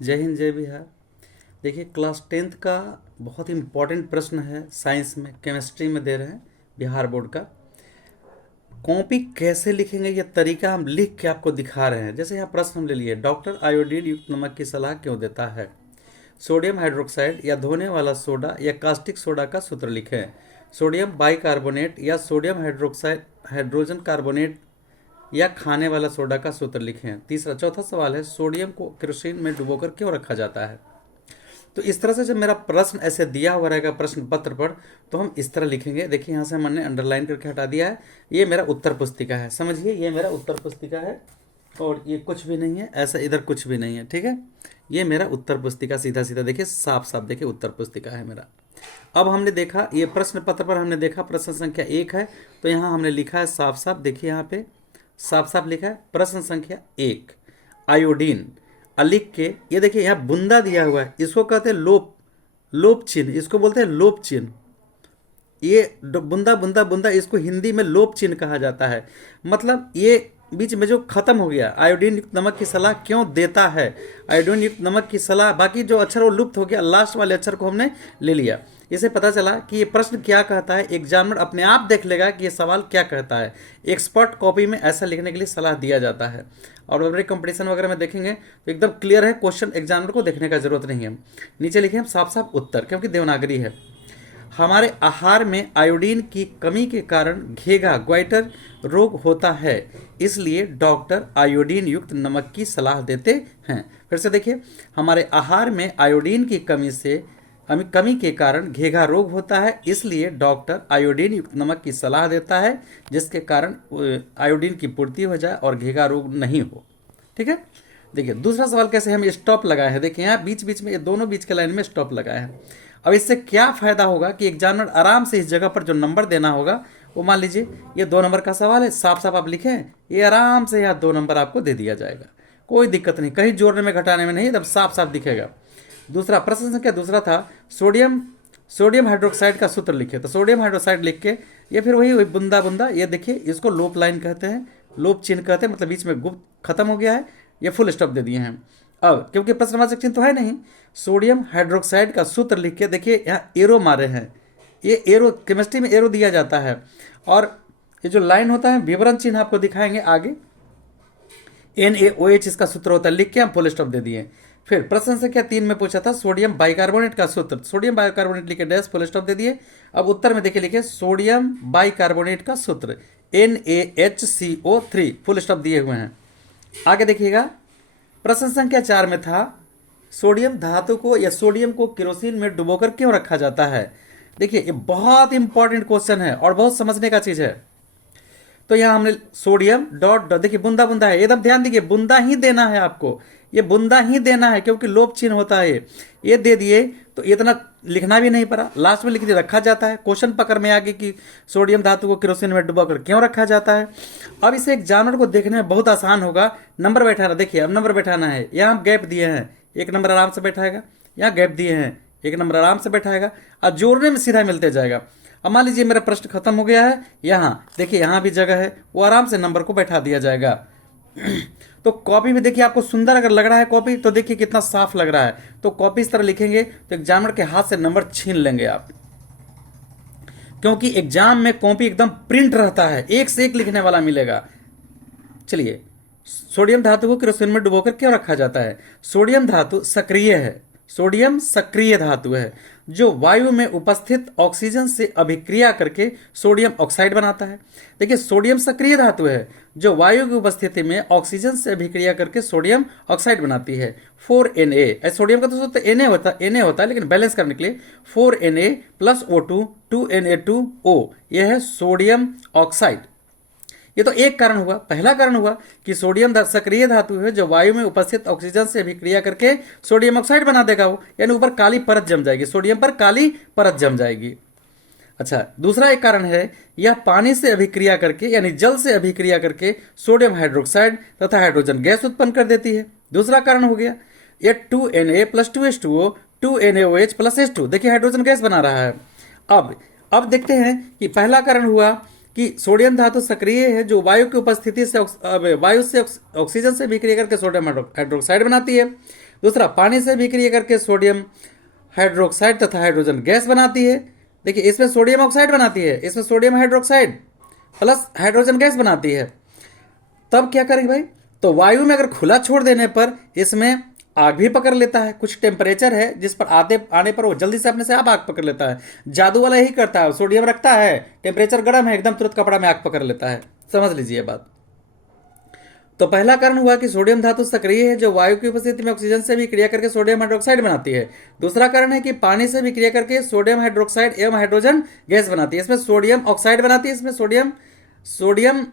जय हिंद जय बिहार। देखिए क्लास 10th का बहुत इम्पॉर्टेंट प्रश्न है, साइंस में केमिस्ट्री में दे रहे हैं बिहार बोर्ड का। कॉपी कैसे लिखेंगे ये तरीका हम लिख के आपको दिखा रहे हैं। जैसे यहाँ प्रश्न हम ले लिए, डॉक्टर आयोडीन युक्त नमक की सलाह क्यों देता है? सोडियम हाइड्रोक्साइड या धोने वाला सोडा या कास्टिक सोडा का सूत्र लिखें। सोडियम बाइकार्बोनेट या सोडियम हाइड्रोक्साइड हाइड्रोजन कार्बोनेट या खाने वाला सोडा का सूत्र लिखें। चौथा सवाल है, सोडियम को केरोसिन में डुबोकर क्यों रखा जाता है? तो इस तरह से जब मेरा प्रश्न ऐसे दिया हुआ रहेगा प्रश्न पत्र पर, तो हम इस तरह लिखेंगे। देखिए यहाँ से हमने अंडरलाइन करके हटा दिया है, ये मेरा उत्तर पुस्तिका है। समझिए ये मेरा उत्तर पुस्तिका है और ये कुछ भी नहीं है, ऐसा इधर कुछ भी नहीं है, ठीक है। ये मेरा उत्तर पुस्तिका सीधा सीधा देखिए, साफ साफ देखिए उत्तर पुस्तिका है मेरा। अब हमने देखा ये प्रश्न पत्र पर, हमने देखा प्रश्न संख्या 1 है, तो यहाँ हमने लिखा है साफ साफ, देखिए यहाँ पे साफ साफ लिखा है प्रश्न संख्या 1 आयोडीन। लिख के ये देखिए यहाँ बुंदा दिया हुआ है, इसको कहते हैं लोप, लोप चिन्ह, इसको बोलते हैं लोप चिन्ह। ये बुंदा बुंदा बुंदा, इसको हिंदी में लोप चिन्ह कहा जाता है। मतलब ये बीच में जो खत्म हो गया, आयोडीन युक्त नमक की सलाह क्यों देता है, आयोडीन युक्त नमक की सलाह, बाकी जो अक्षर वो लुप्त हो गया, लास्ट वाले अक्षर को हमने ले लिया। इसे पता चला कि ये प्रश्न क्या कहता है, एग्जामिनर अपने आप देख लेगा कि ये सवाल क्या कहता है। एक्सपर्ट कॉपी में ऐसा लिखने के लिए सलाह दिया जाता है, और बड़े कंपटीशन वगैरह में देखेंगे तो एकदम क्लियर है क्वेश्चन, एग्जामिनर को देखने का जरूरत नहीं है। नीचे लिखे हम साफ साफ उत्तर, क्योंकि देवनागरी है। हमारे आहार में आयोडीन की कमी के कारण घेघा ग्वाइटर रोग होता है, इसलिए डॉक्टर आयोडीन युक्त नमक की सलाह देते हैं। फिर से देखिए, हमारे आहार में आयोडीन की कमी के कारण घेघा रोग होता है, इसलिए डॉक्टर आयोडीन युक्त नमक की सलाह देता है, जिसके कारण आयोडीन की पूर्ति हो जाए और घेघा रोग नहीं हो। ठीक है। देखिए दूसरा सवाल कैसे हम स्टॉप लगाए हैं, देखिए यहाँ बीच बीच में, ये दोनों बीच के लाइन में स्टॉप लगाए हैं। अब इससे क्या फायदा होगा कि एग्जामिनर आराम से इस जगह पर जो नंबर देना होगा, वो मान लीजिए ये 2 नंबर का सवाल है, साफ साफ आप लिखें, ये आराम से यहाँ 2 नंबर आपको दे दिया जाएगा, कोई दिक्कत नहीं, कहीं जोड़ने में घटाने में नहीं, एकदम साफ साफ दिखेगा। दूसरा प्रश्न संख्या दूसरा था, सोडियम हाइड्रोक्साइड का सूत्र लिखे। तो सोडियम हाइड्रोक्साइड लिख के, ये फिर वही बुंदा बुंदा, ये देखिए इसको लोप लाइन कहते हैं, लोप चिन्ह कहते हैं, मतलब बीच में गुप्त खत्म हो गया है, ये फुल स्टॉप दे दिए हैं। अब क्योंकि प्रश्नवाचक चिन्ह तो है नहीं, सोडियम हाइड्रोक्साइड का सूत्र लिख के, देखिए यहाँ एरो मारे हैं, ये एरो केमिस्ट्री में एरो दिया जाता है, और ये जो लाइन होता है विवरण चिन्ह आपको दिखाएंगे आगे, NaOH इसका सूत्र होता है, लिख के हम फुल स्टॉप दे दिए। फिर प्रश्न संख्या 3 में पूछा था सोडियम बाइकार्बोनेट का सूत्र, सोडियम बाइकार्बोनेट लिखे डैश फुल स्टॉप दे दिए। अब उत्तर में देखिए लिखे सोडियम बाइकार्बोनेट का सूत्र NaHCO3 फुल स्टॉप दिए हुए हैं। आगे देखिएगा, प्रश्न संख्या 4 में था सोडियम धातु को या सोडियम को केरोसिन में डुबोकर क्यों रखा जाता है। देखिए ये बहुत इंपॉर्टेंट क्वेश्चन है और बहुत समझने का चीज है। तो यहाँ हमने सोडियम डॉट डॉट, देखिए बुंदा बुंदा है, एकदम ध्यान दीजिए, बुंदा ही देना है आपको, ये बुंदा ही देना है, क्योंकि लोप चिन्ह होता है ये दे दिए तो इतना लिखना भी नहीं पड़ा, लास्ट में लिख दिया रखा जाता है। क्वेश्चन पकड़ में आ गई कि सोडियम धातु को केरोसिन में डुबाकर क्यों रखा जाता है। अब इसे एग्जामिनर को देखने में बहुत आसान होगा, नंबर बैठाना। देखिए अब नंबर बैठाना है, यहाँ गैप दिए हैं, 1 नंबर आराम से बैठाएगा, यहाँ गैप दिए हैं, 1 नंबर आराम से बैठाएगा, और जोड़ने में सीधा मिलते जाएगा। अब मान लीजिए मेरा प्रश्न खत्म हो गया है, यहाँ देखिए यहाँ भी जगह है, वो आराम से नंबर को बैठा दिया जाएगा। तो कॉपी में देखिए आपको सुंदर अगर लग रहा है कॉपी, तो देखिए कितना साफ लग रहा है, तो कॉपी इस तरह लिखेंगे तो एग्जामिनर के हाथ से नंबर छीन लेंगे आप, क्योंकि एग्जाम में कॉपी एकदम प्रिंट रहता है, एक से एक लिखने वाला मिलेगा। चलिए, सोडियम धातु को केरोसिन में डुबोकर क्यों रखा जाता है। सोडियम धातु सक्रिय है, सोडियम सक्रिय धातु है, जो वायु में उपस्थित ऑक्सीजन से अभिक्रिया करके सोडियम ऑक्साइड बनाता है। देखिए सोडियम सक्रिय धातु है, जो वायु की उपस्थिति में ऑक्सीजन से अभिक्रिया करके सोडियम ऑक्साइड बनाती है। 4Na, सोडियम का तो सूत्र Na होता है, लेकिन बैलेंस करने के लिए 4Na प्लस O2 2Na2O, यह है सोडियम ऑक्साइड। ये तो एक कारण हुआ। पहला कारण हुआ कि सोडियम सक्रिय धातु है, जो वायु में उपस्थित ऑक्सीजन से अभिक्रिया करके सोडियम ऑक्साइड बना देगा वो, यानी ऊपर काली परत जम जाएगी, सोडियम पर काली परत जम जाएगी। अच्छा, दूसरा एक कारण है, यह पानी से अभिक्रिया करके यानी जल से अभिक्रिया करके सोडियम हाइड्रोक्साइड तथा हाइड्रोजन गैस उत्पन्न कर देती है। दूसरा कारण हो गया यह 2Na plus 2H2O 2NaOH plus H2, देखिए हाइड्रोजन गैस बना रहा है। अब देखते हैं कि पहला कारण हुआ कि सोडियम धातु सक्रिय है, जो वायु की उपस्थिति से वायु से ऑक्सीजन से अभिक्रिया करके सोडियम हाइड्रोक्साइड बनाती है। दूसरा, पानी से विक्रिया करके सोडियम हाइड्रोक्साइड तथा हाइड्रोजन गैस बनाती है। देखिए इसमें सोडियम ऑक्साइड बनाती है, इसमें sodium hydroxide plus hydrogen gas बनाती है। तब क्या करेंगे भाई, तो वायु में अगर खुला छोड़ देने पर इसमें आग भी पकड़ लेता है। कुछ टेम्परेचर है जिस पर आने पर वो जल्दी से अपने से आप आग पकड़ लेता है। जादू वाला यही करता है, सोडियम रखता है, टेम्परेचर गर्म है, एकदम तुरंत कपड़ा में आग पकड़ लेता है। समझ लीजिए बात। तो पहला कारण हुआ कि सोडियम धातु सक्रिय है जो वायु की उपस्थिति में ऑक्सीजन से भी क्रिया करके सोडियम हाइड्रोक्साइड बनाती है। दूसरा कारण है कि पानी से भी क्रिया करके सोडियम हाइड्रोक्साइड एवं हाइड्रोजन गैस बनाती है। इसमें सोडियम ऑक्साइड बनाती है, इसमें सोडियम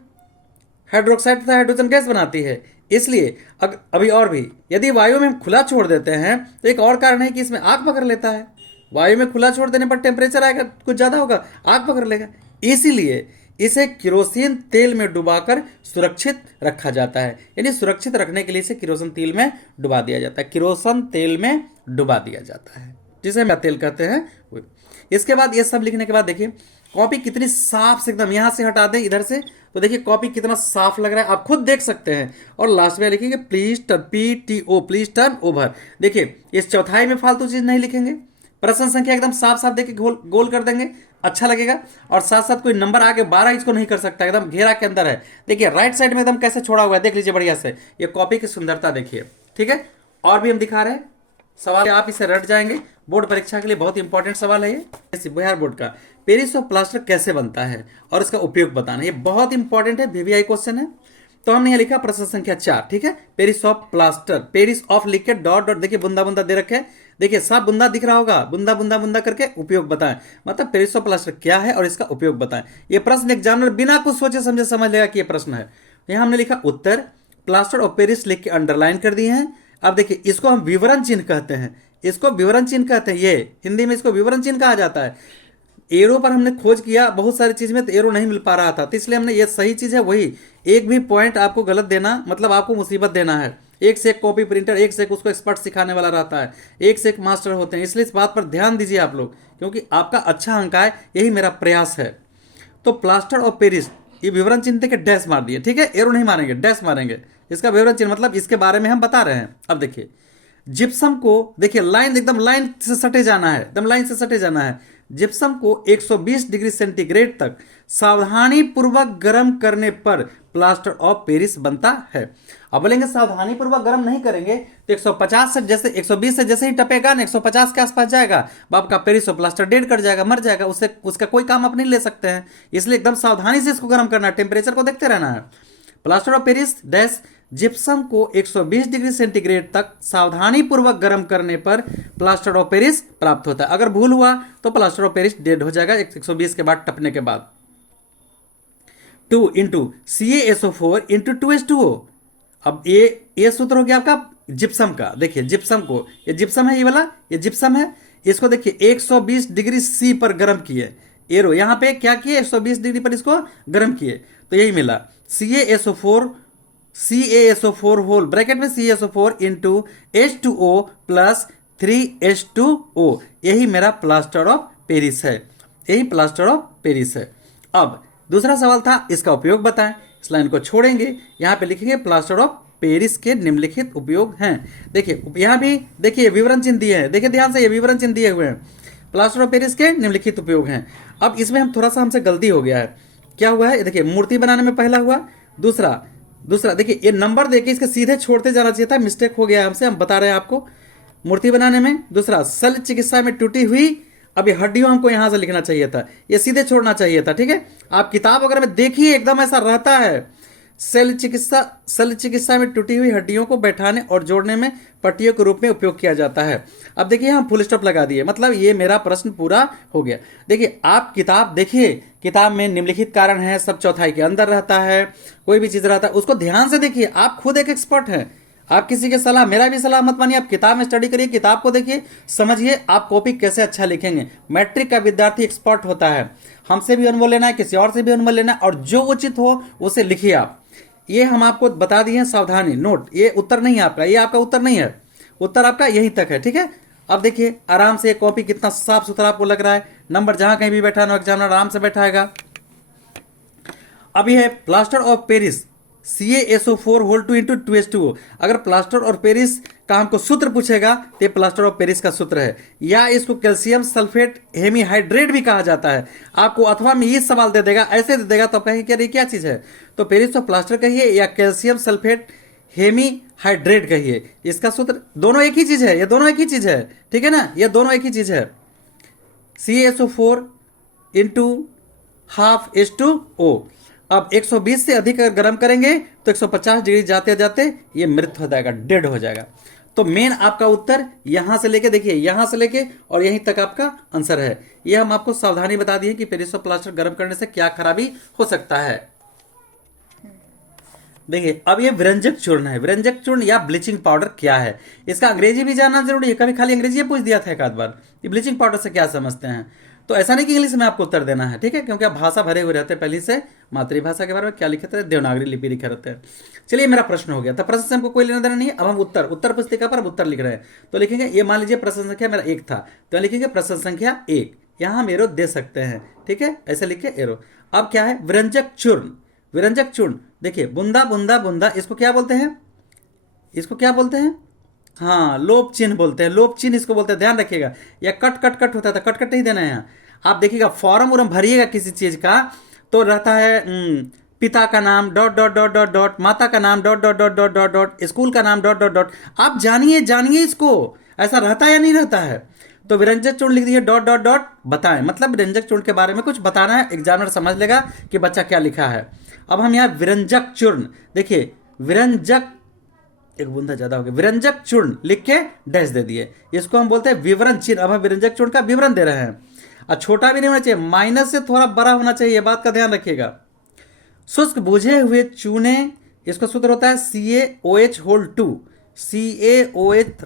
हाइड्रोक्साइड तथा हाइड्रोजन गैस बनाती है। इसलिए अभी और भी यदि वायु में हम खुला छोड़ देते हैं तो एक और कारण है कि इसमें आग पकड़ लेता है। वायु में खुला छोड़ देने पर टेम्परेचर आएगा, कुछ ज़्यादा होगा, आग पकड़ लेगा। इसीलिए इसे किरोसिन तेल में डुबाकर सुरक्षित रखा जाता है। यानी सुरक्षित रखने के लिए इसे किरोसिन तेल में डुबा दिया जाता है, किरोसिन तेल में डुबा दिया जाता है, जिसे हम तेल कहते हैं। इसके बाद ये सब लिखने के बाद देखिए कॉपी कितनी साफ से, एकदम यहां से हटा दें इधर से, तो देखिए कॉपी कितना साफ लग रहा है, आप खुद देख सकते हैं। और लास्ट में लिखेंगे please turn, PTO please turn over. देखिए इस चौथाई में फालतू चीज नहीं लिखेंगे, प्रश्न संख्या एकदम साफ साफ देखिए गोल कर देंगे, अच्छा लगेगा। और साथ साथ कोई नंबर आगे 12 इसको नहीं कर सकता, एकदम घेरा के अंदर है। देखिए राइट साइड में एकदम कैसे छोड़ा हुआ है, देख लीजिए बढ़िया से, ये कॉपी की सुंदरता देखिए। ठीक है, और भी हम दिखा रहे हैं सवाल, आप इसे रट जाएंगे। बोर्ड परीक्षा के लिए बहुत इंपॉर्टेंट सवाल है ये, बिहार बोर्ड का। पेरिस ऑफ प्लास्टर कैसे बनता है और इसका उपयोग बताना, ये बहुत इंपॉर्टेंट है, VVI क्वेश्चन है। तो हमने यहाँ लिखा प्रश्न संख्या 4। ठीक है, Paris of plaster, Paris of लिख के डॉट डॉट, देखिए बुंदा बुंदा दे रखे, देखिए सब बुंदा दिख रहा होगा, बुंदा बुंदा बुंदा करके उपयोग बताएं, मतलब पेरिस ऑफ प्लास्टर क्या है और इसका उपयोग बताएं। ये प्रश्न एग्जामिनर बिना कुछ सोचे समझे समझ लेगा कि ये प्रश्न है। यहाँ हमने लिखा उत्तर, प्लास्टर ऑफ पेरिस लिख के अंडरलाइन कर दिए हैं। अब देखिए इसको हम विवरण चिन्ह कहते हैं, इसको विवरण चिन्ह कहते हैं, ये हिंदी में इसको विवरण चिन्ह कहा जाता है। एरो पर हमने खोज किया बहुत सारी चीज में, तो एरो नहीं मिल पा रहा था, तो इसलिए हमने, ये सही चीज है वही, एक भी पॉइंट आपको गलत देना मतलब आपको मुसीबत देना है। एक से एक कॉपी प्रिंटर, एक से एक उसको एक्सपर्ट सिखाने वाला रहता है, एक से एक मास्टर होते हैं, इसलिए इस बात पर ध्यान दीजिए आप लोग, क्योंकि आपका अच्छा अंक आए यही मेरा प्रयास है। तो प्लास्टर ऑफ पेरिस, ये विवरण चिन्ह के डैश मार दिए। ठीक है, एरो नहीं मारेंगे, डैश मारेंगे, इसका विवरण चिन्ह मतलब इसके बारे में हम बता रहे हैं। अब देखिए जिप्सम को, देखिए लाइन एकदम लाइन से सटे जाना है, एकदम लाइन से सटे जाना है। जिप्सम को 120 डिग्री सेंटीग्रेड तक सावधानी पूर्वक गर्म करने पर प्लास्टर ऑफ पेरिस बनता है। अब बोलेंगे सावधानी पूर्वक गर्म नहीं करेंगे तो 150 से, जैसे 120 से जैसे ही टपेगा ना 150 के आसपास जाएगा, बाप का पेरिस ऑफ प्लास्टर डेड कर जाएगा, मर जाएगा, उससे उसका कोई काम आप नहीं ले सकते हैं। इसलिए एकदम सावधानी से इसको गर्म करना है, टेम्परेचर को देखते रहना है। Plaster of Paris dash gypsum को 120 डिग्री सेंटीग्रेड तक सावधानी पूर्वक गर्म करने पर प्लास्टर ऑफ पेरिस प्राप्त होता है। अगर भूल हुआ तो प्लास्टर ऑफ पेरिस डेड हो जाएगा 120 के बाद टपने के बाद। 2 इंटू CaSO4 इंटू 2H2O। अब ये सूत्र हो गया आपका जिप्सम का। देखिए जिप्सम को, ये जिप्सम है, ये वाला ये जिप्सम है, इसको देखिए 120 डिग्री C पर गर्म किए, एरो यहाँ पे क्या किए 120 डिग्री पर इसको गर्म किए, तो यही मिला CaSO4 होल ब्रैकेट में CaSO4 into H2O plus 3H2O, यही मेरा प्लास्टर ऑफ पेरिस है, यही प्लास्टर ऑफ पेरिस है। अब दूसरा सवाल था इसका उपयोग बताएं, इस लाइन को छोड़ेंगे, यहाँ पे लिखेंगे प्लास्टर ऑफ पेरिस के निम्नलिखित उपयोग हैं। देखिए यहाँ भी देखिए विवरण चिन्ह दिए हैं, देखिए ध्यान से ये विवरण चिन्ह दिए हुए हैं, प्लास्टर ऑफ पेरिस के निम्नलिखित उपयोग हैं। अब इसमें हम थोड़ा सा हमसे गलती हो गया है, क्या हुआ है देखिए, मूर्ति बनाने में पहला हुआ, दूसरा देखिए ये नंबर देके इसके सीधे छोड़ते जाना चाहिए था, मिस्टेक हो गया हमसे, हम बता रहे हैं आपको मूर्ति बनाने में। दूसरा शल्य चिकित्सा में टूटी हुई, अब ये हड्डियों हमको यहां से लिखना चाहिए था, ये सीधे छोड़ना चाहिए था। ठीक है, आप किताब वगैरह में देखिए एकदम ऐसा रहता है, शल्य चिकित्सा में टूटी हुई हड्डियों को बैठाने और जोड़ने में पट्टियों के रूप में उपयोग किया जाता है। अब देखिए हम फुल स्टॉप लगा दिए, मतलब ये मेरा प्रश्न पूरा हो गया। देखिए आप किताब देखिए, किताब में निम्नलिखित कारण है सब चौथाई के अंदर रहता है, कोई भी चीज रहता है उसको ध्यान से देखिए, आप खुद एक एक्सपर्ट हैं, आप किसी के सलाह, मेरा भी सलाह मत मानिए, आप किताब में स्टडी करिए, किताब को देखिए, समझिए आप कॉपी कैसे अच्छा लिखेंगे। मैट्रिक का विद्यार्थी एक्सपर्ट होता है, हमसे भी अनुभव लेना है, किसी और से भी अनुभव लेना है, और जो उचित हो उसे लिखिए आप। ये हम आपको बता दिए हैं, सावधानी नोट, ये उत्तर नहीं है आपका, ये आपका उत्तर नहीं है, उत्तर आपका यहीं तक है। ठीक है, अब देखिए आराम से कॉपी कितना साफ सुथरा आपको लग रहा है, नंबर जहां कहीं भी बैठा ना एग्जामिनर आराम से बैठाएगा। अब ये है plaster of Paris CaSO4 whole 2 into 2H2O। अगर प्लास्टर और पेरिस का हमको सूत्र पूछेगा तो ये प्लास्टर ऑफ पेरिस का सूत्र है, या इसको कैल्शियम सल्फेट हेमीहाइड्रेट भी कहा जाता है। आपको अथवा में ये सवाल दे देगा, ऐसे दे देगा तो आप कहेंगे कि अरे क्या चीज़ है, तो पेरिस ऑफ प्लास्टर कहिए या कैल्शियम सल्फेट हेमीहाइड्रेट कहिए, इसका सूत्र दोनों एक ही चीज़ है, ये दोनों एक ही चीज़ है, ठीक है ना, ये दोनों एक ही चीज़ है। CaSO4 into half H2O। अब 120 से अधिक अगर गर्म करेंगे तो 150 डिग्री जाते जाते ये मृत हो जाएगा, डेड हो जाएगा। तो मेन आपका उत्तर यहां से लेके देखिए, यहां से लेके और यहीं तक आपका आंसर है। ये हम आपको सावधानी बता दी है कि पेरिस ऑफ प्लास्टर गर्म करने से क्या खराबी हो सकता है। देखिए अब ये विरंजक चूर्ण है। विरंजक चूर्ण या ब्लीचिंग पाउडर क्या है, इसका अंग्रेजी भी जानना जरूरी है। कभी खाली अंग्रेजी पूछ दिया था एक आध बार, ये ब्लीचिंग पाउडर से क्या समझते हैं, तो ऐसा नहीं कि इंग्लिश में आपको उत्तर देना है, ठीक है, क्योंकि आप भाषा भरे हुए रहते हैं पहले से। मातृभाषा के बारे में क्या लिखे थे, देवनागरी लिपि लिखे रहते हैं। चलिए मेरा प्रश्न हो गया, तो प्रश्न से हमको कोई लेना देना नहीं है। अब हम उत्तर पुस्तिका पर उत्तर लिख रहे हैं, तो लिखेंगे ये मान लीजिए प्रश्न संख्या मेरा 1 था, तो लिखेंगे प्रश्न संख्या 1, यहाँ हम एरो दे सकते हैं, ठीक है, ऐसे लिख के एरो। अब क्या है विरंजक चूर्ण, विरंजक चूर्ण देखिए बूंदा बूंदा बूंदा, इसको क्या बोलते हैं, इसको क्या बोलते हैं, हाँ लोप चिन्ह बोलते हैं, लोप चिन्ह इसको बोलते हैं, ध्यान रखिएगा। या कट कट कट होता था, कट कट नहीं देना है यहाँ। आप देखिएगा फॉर्म उर्म भरिएगा किसी चीज का तो रहता है पिता का नाम dot dot dot dot dot, माता का नाम dot dot dot dot dot dot, school का नाम डॉट डॉट डॉट। आप जानिए जानिए इसको, ऐसा रहता है या नहीं रहता है। तो विरंजक चूर्ण लिख दिए डॉट डॉट डॉट, बताएं, मतलब विरंजक चूर्ण के बारे में कुछ बताना है, एग्जामिनर समझ लेगा कि बच्चा क्या लिखा है। अब हम यहाँ विरंजक चूर्ण देखिए, विरंजक एक बूंदा ज्यादा हो गया, विरंजक चूर्ण लिख के डैश दे दिए, इसको हम बोलते हैं विवरण चिन्ह। अब हम विरंजक चूर्ण का विवरण दे रहे हैं, और छोटा भी नहीं होना चाहिए, माइनस से थोड़ा बड़ा होना चाहिए, ये बात का ध्यान रखिएगा। शुष्क बुझे हुए चूने, इसका सूत्र होता है CaOH2, CaOH।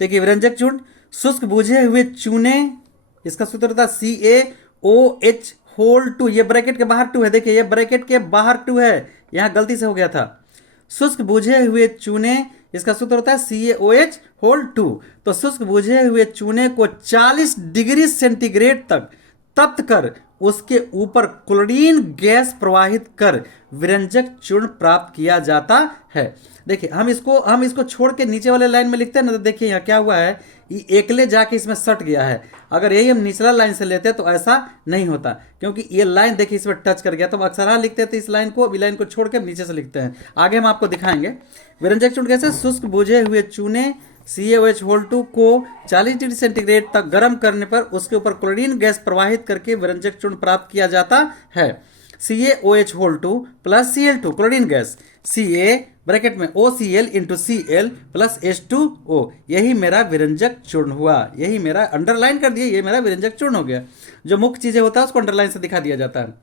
देखिए विरंजक चूर्ण शुष्क बुझे हुए चूने, इसका सूत्र होता है CaOH2, ये ब्रैकेट के बाहर 2 है, देखिए ये ब्रैकेट के बाहर 2 है, यहां गलती से हो गया था। शुष्क बुझे हुए चूने, इसका सूत्र होता है CaOH2। तो शुष्क बुझे हुए चूने को 40 डिग्री सेंटीग्रेड तक तप्त कर उसके ऊपर क्लोरीन गैस प्रवाहित कर विरंजक चूर्ण प्राप्त किया जाता है। देखिए हम इसको छोड़ के नीचे वाले लाइन में लिखते हैं ना, तो देखिए यहाँ क्या हुआ है, ये एकले जाके इसमें सट गया है। अगर यही हम निचला लाइन से लेते तो ऐसा नहीं होता, क्योंकि ये लाइन देखिए इसमें टच कर गया, तो हम अक्सर लिखते थे इस लाइन को, अभी लाइन को छोड़ के नीचे से लिखते हैं। आगे हम आपको दिखाएंगे विरंजक चूर्ण कैसे। शुष्क बुझे हुए चूने CaOH2 को 40 डिग्री सेंटीग्रेड तक गर्म करने पर उसके ऊपर क्लोरीन गैस प्रवाहित करके विरंजक चूर्ण प्राप्त किया जाता है। CaOH2 plus Cl2 chlorine gas, Ca bracket में OCl into Cl plus H2O, यही मेरा विरंजक चूर्ण हुआ, यही मेरा अंडरलाइन कर दिए, ये मेरा विरंजक चूर्ण हो गया। जो मुख्य चीजें होता है उसको अंडरलाइन से दिखा दिया जाता है।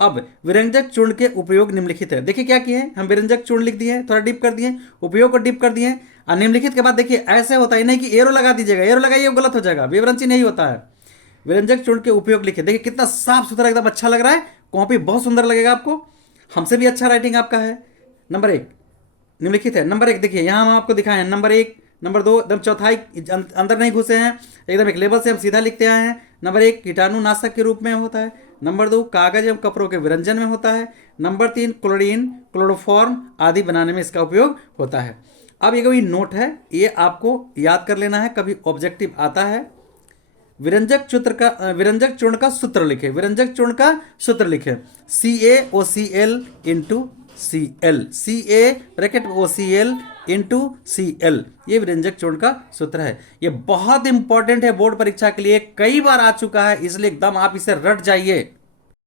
अब विरंजक चूर्ण के उपयोग निम्नलिखित है, देखिए क्या किए हम विरंजक चूर्ण लिख दिए, थोड़ा डिप कर दिए, उपयोग को डिप कर दिए, और निम्नलिखित के बाद देखिए ऐसे होता है नहीं कि एरो लगा दीजिएगा, एरो लगाइए गलत हो जाएगा, विवरण चिन्ह नहीं होता है। विरंजक चूर्ण के उपयोग लिखे, देखिए कितना साफ सुथरा एकदम अच्छा लग रहा है, कॉपी बहुत सुंदर लगेगा आपको, हमसे भी अच्छा राइटिंग आपका है। नंबर 1 निम्नलिखित है, नंबर 1 देखिए यहाँ हम आपको दिखाए हैं, नंबर 1 नंबर 2 एकदम चौथाई अंदर नहीं घुसे हैं, एकदम एक लेवल से हम सीधा लिखते आए हैं। नंबर 1 कीटाणुनाशक के रूप में होता है, नंबर 2 कागज एवं कपड़ों के विरंजन में होता है, नंबर 3 क्लोरीन क्लोरोफॉर्म आदि बनाने में इसका उपयोग होता है। अब ये कोई नोट है, ये आपको याद कर लेना है, कभी ऑब्जेक्टिव आता है। विरंजक चूर्ण का सूत्र लिखे, विरंजक चूर्ण का सूत्र लिखे CaOCl into Cl, Ca bracket OCl into Cl, ये विरंजक चूर्ण का सूत्र है। ये बहुत इंपॉर्टेंट है बोर्ड परीक्षा के लिए, कई बार आ चुका है, इसलिए एकदम आप इसे रट जाइए।